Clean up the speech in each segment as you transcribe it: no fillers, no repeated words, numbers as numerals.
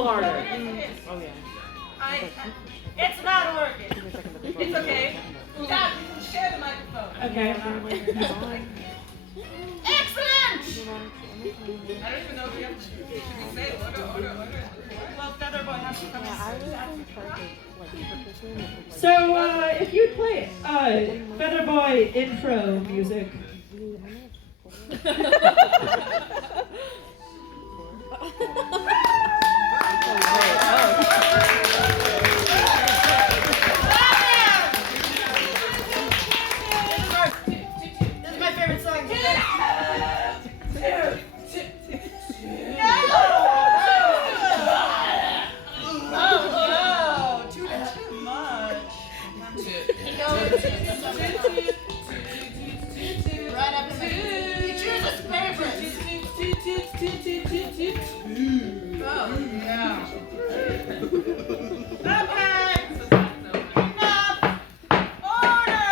little harder. No, it is. Oh yeah. It's not working. It's okay. Dad, we can share the microphone. Okay. Excellent! I don't even know if we have to say order. Well, Feather Boy has to come So, if you'd play Feather Boy intro music. This is my favorite song. Too much. Right up in the you choose a favorite. Oh, yeah. Okay. Enough. Order.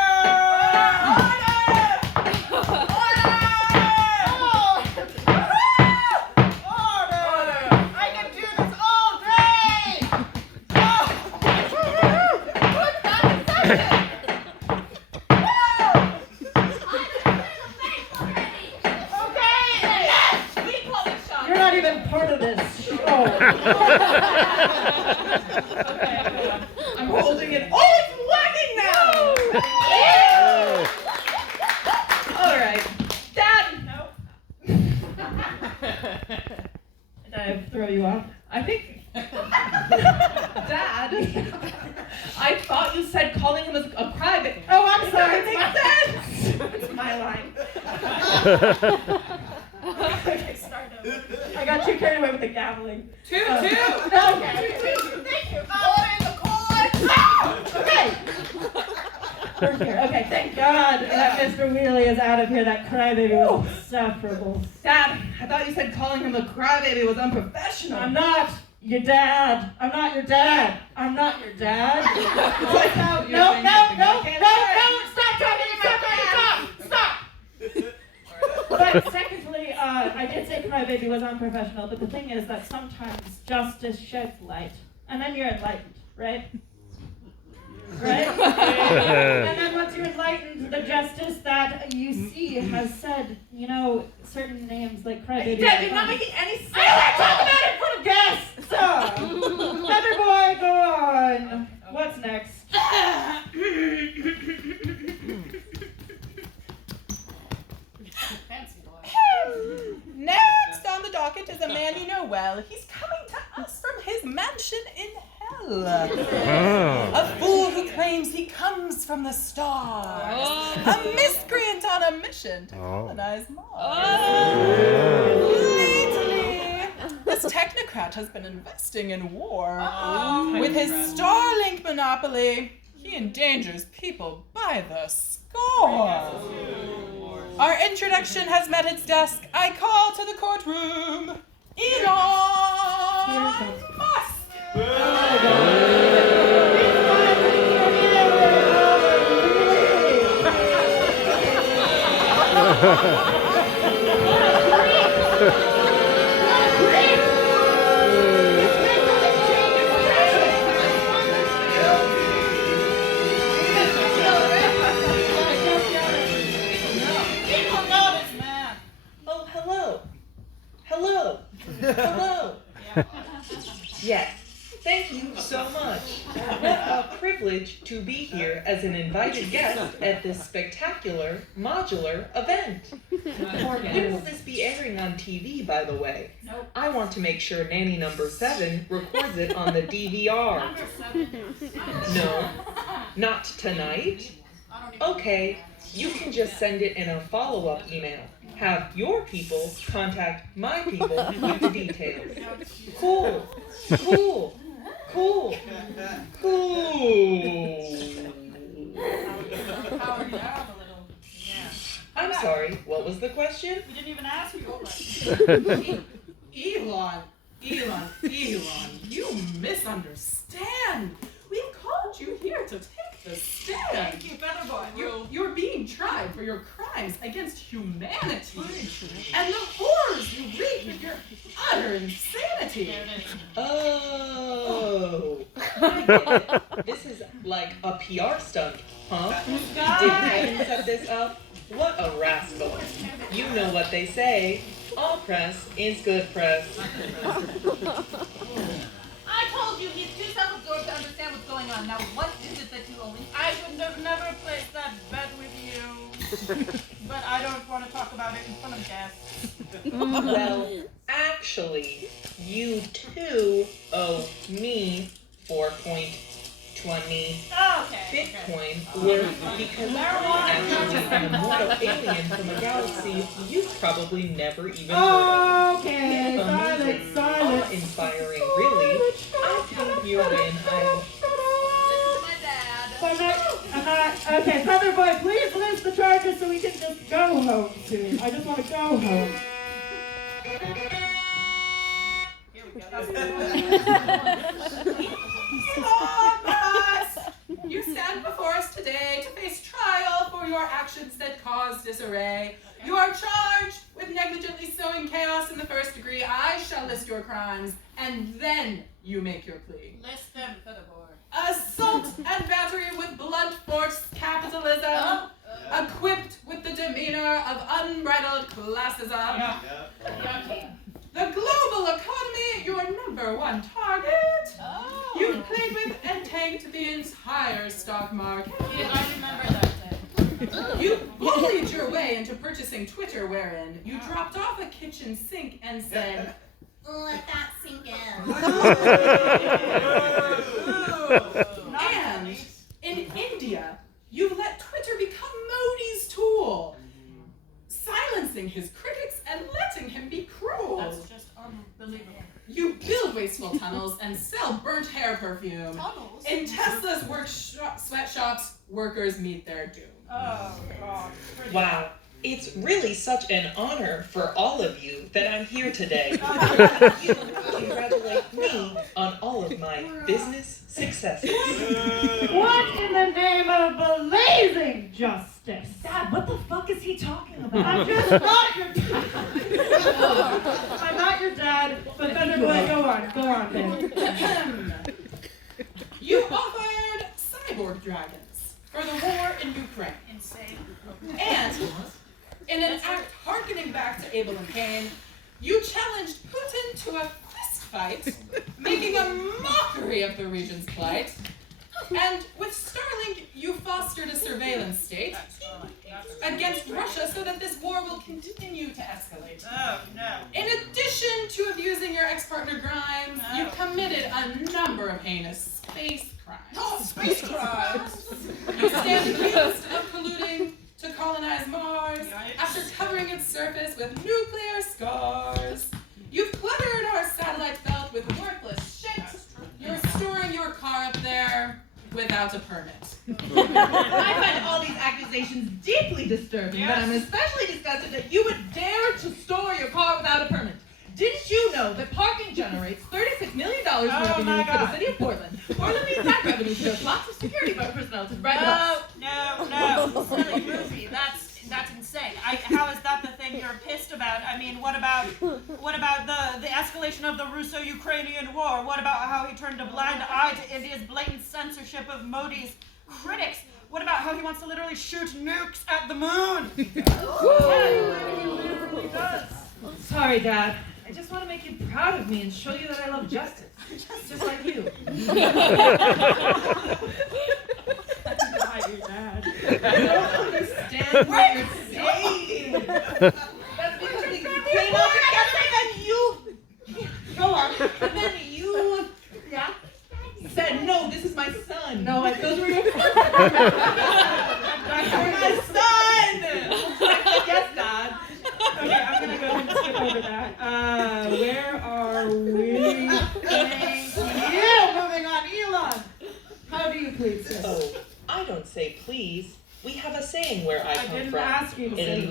I can do this all day. You're not even part of this show. Okay, I'm holding it. Oh, it's working now! All right. Dad! No. Did I throw you off? I think... Dad? I thought you said calling him a crybaby. Oh, I'm sorry. It makes sense. It's my line. Okay, start over. I got too carried away with the gabbling. Two. Okay. Thank you. Holding the cord. Okay. We're here. Okay, thank God that Mr. Wheelie is out of here. That crybaby was insufferable. Dad, I thought you said calling him a crybaby was unprofessional. I'm not your dad. I'm not your dad. I'm not your dad. No. Stop talking. Stop. But secondly, I did say crybaby was unprofessional, but the thing is that sometimes justice sheds light, and then you're enlightened, right? Right? And then once you're enlightened, the justice that you see has said, certain names like crybaby. Dad, you're not making any sense. I don't want to talk about it in front of guests. Feather Boy, go on. What's next? Next on the docket is a man you know well. He's coming to us from his mansion in hell. A fool who claims he comes from the stars. A miscreant on a mission to colonize Mars. Lately, this technocrat has been investing in war. With his Starlink monopoly, he endangers people by the score. Our introduction has met its desk. I call to the courtroom, Elon Musk. Hello. Yes, thank you so much. What a privilege to be here as an invited guest at this spectacular modular event. When will this be airing on TV, by the way? Nope. I want to make sure Nanny number 7 records it on the DVR. Number 7. No, not tonight? Okay, you can just send it in a follow-up email. Have your people contact my people with the details. Cool. I'm sorry, what was the question? We didn't even ask you. Elon, you misunderstand. We called you here to take the stand. Thank you, Feather Boy. You're being tried for your crime crimes against humanity and the horrors you wreak with your utter insanity. Oh, I get it. This is like a PR stunt, huh? Didn't set this up? What a rascal. You know what they say. All press is good press. I told you he's too self-absorbed to understand what's going on. Now, what is it that you owe me? I would have never placed that bet with you. But I don't want to talk about it in front of guests. Well, actually, you too owe me 4.20 Bitcoin worth because actually an immortal alien from a galaxy you've probably never even heard of. Okay, silence, silence. Awe-inspiring, really. I think you win. Listen to my dad. Okay, Feather Boy, please list the charges so we can just go home soon. I just want to go home. Here we go. Thomas! You stand before us today to face trial for your actions that caused disarray. You are charged with negligently sowing chaos in the first degree. I shall list your crimes, and then you make your plea. List them, Featherboy. Assault and battery with blunt force capitalism, equipped with the demeanor of unbridled classism. The global economy, your #1 target. You've played with and tanked the entire stock market. Yeah, I remember that day. You bullied your way into purchasing Twitter, wherein you dropped off a kitchen sink and said, Let that sink in. And in India, you let Twitter become Modi's tool, silencing his critics and letting him be cruel. That's just unbelievable. You build wasteful tunnels and sell burnt hair perfume. Tunnels? In Tesla's sweatshops, workers meet their doom. Oh, God. Wow, it's really such an honor for all of you that I'm here today. You congratulate me on all of my business successes. What in the name of blazing justice? Dad, what the fuck is he talking about? I'm just not your dad. I'm not your dad, but Feather Boy, go on, Ben. You offered cyborg dragons for the war in Ukraine. Insane. And in an act harkening back to Abel and Cain, you challenged Putin to a fist fight, making a mockery of the region's plight. And with Starlink, you fostered a surveillance state against Russia so that this war will continue to escalate. Oh, no. In addition to abusing your ex-partner Grimes, you committed a number of heinous space crimes. Oh, space crimes! You stand accused of colluding to colonize Mars after covering its surface with nuclear scars. You've cluttered our satellite belt with worthless shit. You're storing your car up there without a permit. I find all these accusations deeply disturbing, but I'm especially disgusted that you would dare to store your car without a permit. Didn't you know that parking generates $36 million in revenue for the city of Portland? Portland needs that revenue to build lots of security personnel to ride the bus. No. Silly Ruby, that's insane. How is that the thing you're pissed about? I mean, what about the escalation of the Russo-Ukrainian war? What about how he turned a blind eye to India's blatant censorship of Modi's critics? What about how he wants to literally shoot nukes at the moon? He literally does. Sorry, Dad. I just want to make you proud of me and show you that I love justice. Just like you. Your dad. I don't understand what you're saying. That's because we came all together and then you... Go on. And then you... Yeah? Said, no, this is my son. No, those were your friends. My son! Yes, Dad. Okay, I'm going to go ahead and skip over that. Where are we? Thank you. Moving on. Elon. How do you please, sis? Oh, I don't say please. We have a saying where I come didn't from. ask you to say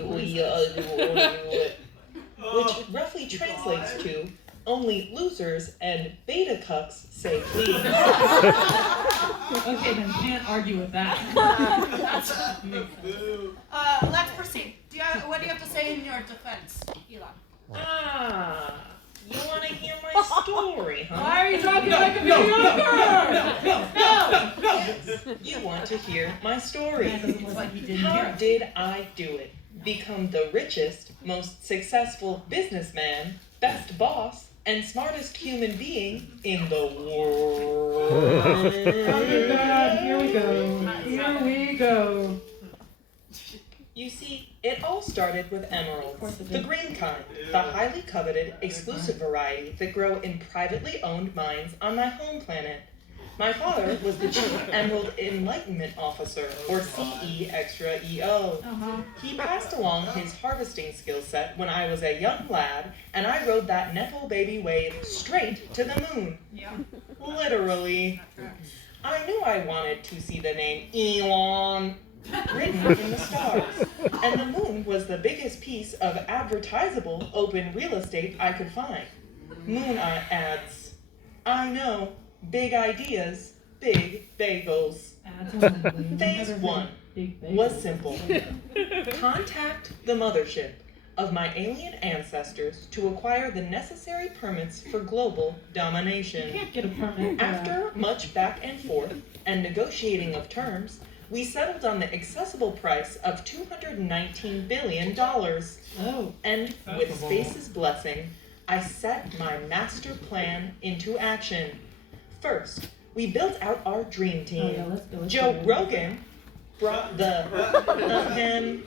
Which roughly translates to only losers and beta cucks say please. Okay, then can't argue with that. Let's proceed. What do you have to say in your defense, Elon? Ah, you want to hear my story, huh? Why are you talking like a videographer? You want to hear my story. It doesn't look like he didn't hear How us. did I do it? Become the richest, most successful businessman, best boss, and smartest human being in the world. Oh my God, here we go. Here we go. You see, it all started with emeralds, the green kind, the highly coveted, exclusive variety that grow in privately owned mines on my home planet. My father was the Chief Emerald Enlightenment Officer, or CE Extra EO. He passed along his harvesting skill set when I was a young lad, and I rode that Nepo baby wave straight to the moon. Yeah. Literally. I knew I wanted to see the name Elon written in the stars, and the moon was the biggest piece of advertisable open real estate I could find. Moon ads. I know, big ideas, big bagels. Phase 1 was simple. Contact the mothership of my alien ancestors to acquire the necessary permits for global domination. Can't get a permit. After much back and forth and negotiating of terms, we settled on the accessible price of $219 billion. Oh. And with Space's blessing, I set my master plan into action. First, we built out our dream team. Let's Joe go. Rogan brought the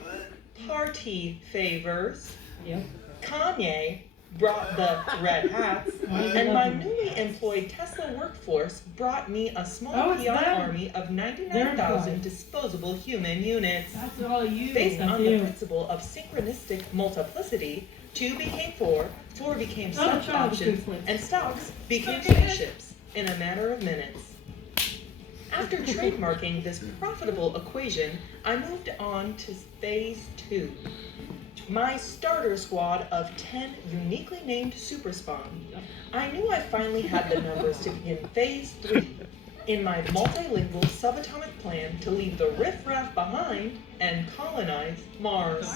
party favors. Yep. Kanye brought the red hats, and my newly employed Tesla workforce brought me a small Oh, it's PR them. army of They're 99,000 fine. disposable human units. That's all you. Based That's on the you. principle of synchronistic multiplicity, 2 became 4, 4 became stock Charlie, options, please. and stocks became spaceships in a matter of minutes. After trademarking this profitable equation, I moved on to phase 2. My starter squad of 10 uniquely named super spawn. I knew I finally had the numbers to begin phase 3 in my multilingual subatomic plan to leave the riffraff behind and colonize Mars.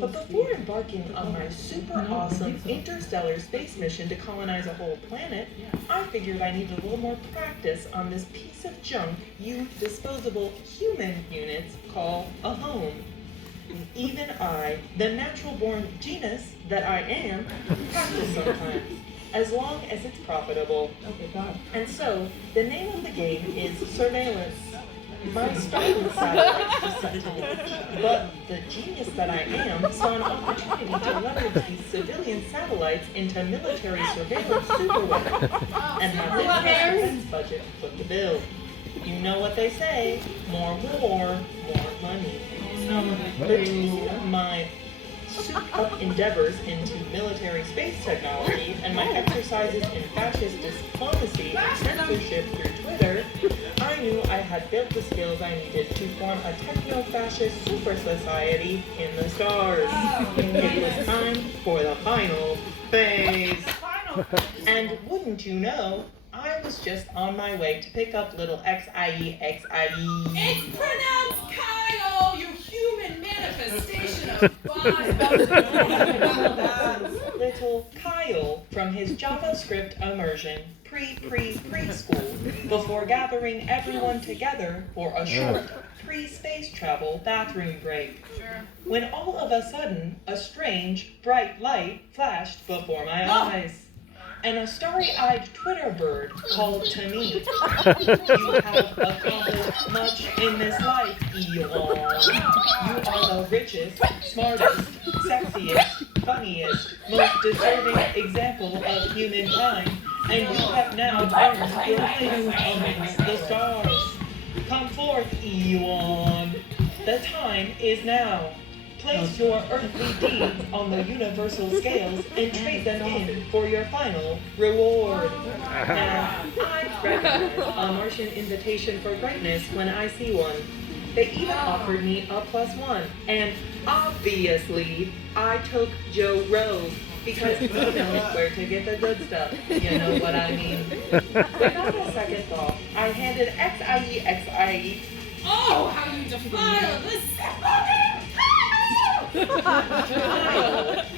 But before embarking on my super awesome interstellar space mission to colonize a whole planet, I figured I needed a little more practice on this piece of junk you disposable human units call a home. Even I, the natural-born genius that I am, practice sometimes, as long as it's profitable. Okay, God. And so, the name of the game is surveillance. My starting satellite was sentinel, but the genius that I am saw an opportunity to leverage these civilian satellites into military surveillance superweapons, and my limited defense budget put the bill. You know what they say, more war, more money. Through my souped-up endeavors into military space technology and my exercises in fascist diplomacy and censorship through Twitter, I knew I had built the skills I needed to form a techno-fascist super society in the stars. It was time for the final phase. And wouldn't you know, I was just on my way to pick up little XIE. It's pronounced Kyle, you human manifestation of vibe. Little Kyle from his JavaScript immersion preschool before gathering everyone together for a short pre-space travel bathroom break. When all of a sudden a strange bright light flashed before my eyes. And a starry-eyed Twitter bird called to me. You have accomplished much in this life, Elon. You are the richest, smartest, sexiest, funniest, most deserving example of humankind, and you have now earned your place amongst the stars. Come forth, Elon. The time is now. Place your earthly deeds on the universal scales and trade them in for your final reward. Now, I recognize a Martian invitation for greatness when I see one. They even offered me a +1, and obviously, I took Joe Rose. because he knows where to get the good stuff. You know what I mean? Without a second thought, I handed XIE Oh, how you defile this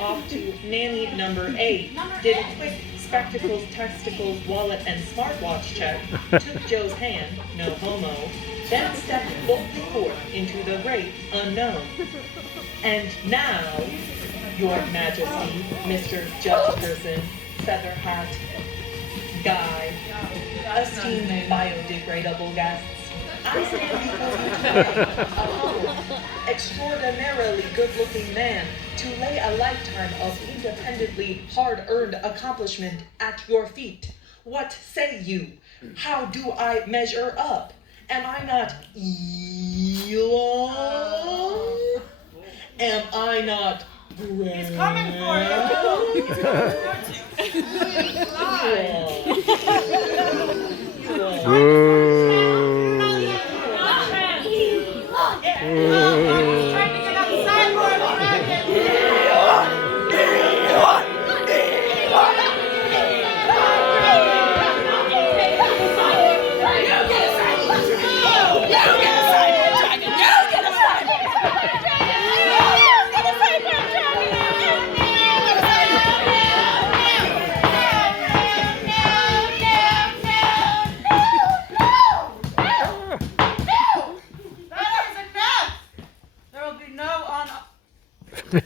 off to nanny number 8, did a quick spectacles, testicles, wallet, and smartwatch check, took Joe's hand, no homo, then stepped boldly forth into the great unknown. And now, Your Majesty, Mr. Judge Person, Feather Hat, Guy, esteemed biodegradable guests, I stand before you today, a humble, extraordinarily good-looking man, to lay a lifetime of independently hard-earned accomplishment at your feet. What say you? How do I measure up? Am I not Elon? Am I not Grant? He's coming for you. He's coming for you. He's trying to get outside for a There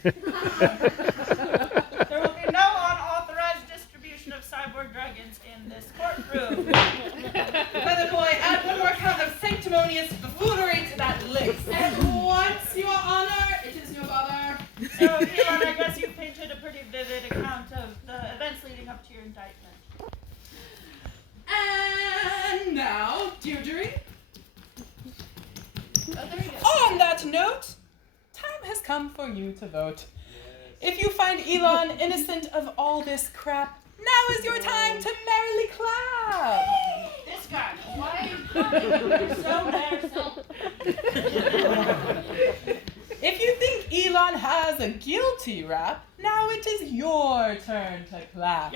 will be no unauthorized distribution of cyborg dragons in this courtroom. Feather boy, add one more count of sanctimonious buffoonery to that list. And what's your honor? It is no bother. So, Elon, I guess you painted a pretty vivid account of the events leading up to your indictment. And now, Deirdre. On that note, time has come for you to vote. If you find Elon innocent of all this crap, now is your time to merrily clap. This guy, why are you so embarrassing? If you think Elon has a guilty rap, now it is your turn to clap.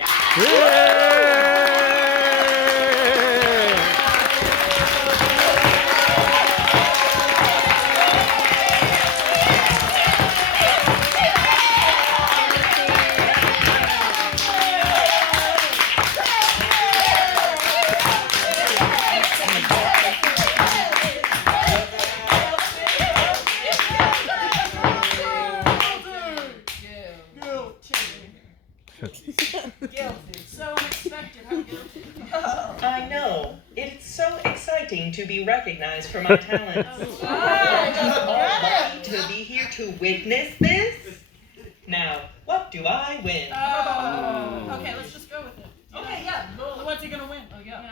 Guilty. So unexpected. How guilty. I know. It's so exciting to be recognized for my talents. To be here to witness this? Now, what do I win? Okay, let's just go with it. Okay, yeah. What's he gonna win? Oh, yeah. You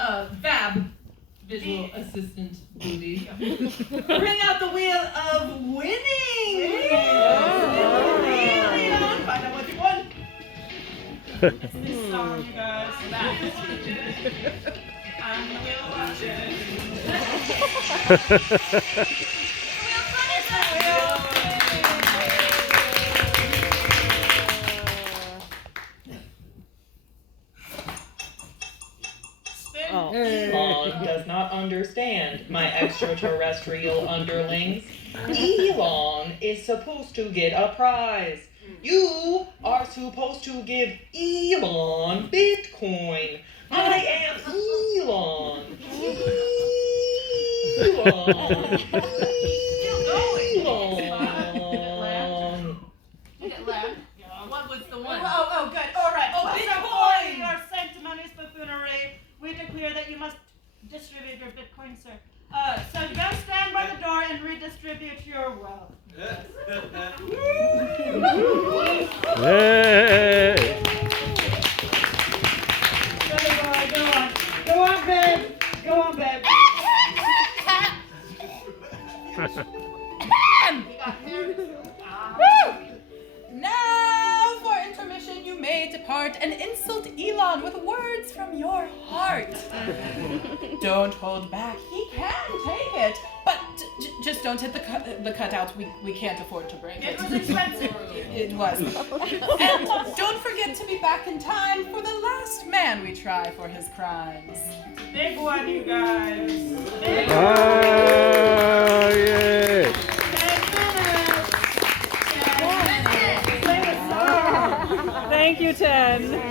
know? Vab. Visual assistant booty. Bring out the wheel of winning! Find out what you won. It's this song, you guys. I'm the wheel of Elon does not understand, my extraterrestrial underlings. Elon is supposed to get a prize. You are supposed to give Elon Bitcoin. I am Elon. Elon. Did it land? What was the one? Oh, good. All right. Oh, So Bitcoin! for your sanctimonious buffoonery, we declare that you must distribute your Bitcoin, sir. So go stand by the door and redistribute your wealth. Hey! Go on, babe. Go on, babe. Now, for intermission, you may depart and insult Elon with words from your heart. Don't hold back, he can take it, but Just don't hit the cutouts. We can't afford to break it. It was expensive. It was. And don't forget to be back in time for the last man we try for his crimes. Big one, you guys. Big Ah, yeah. 10 minutes. 10 minutes. Sing a song. Thank you, Ted.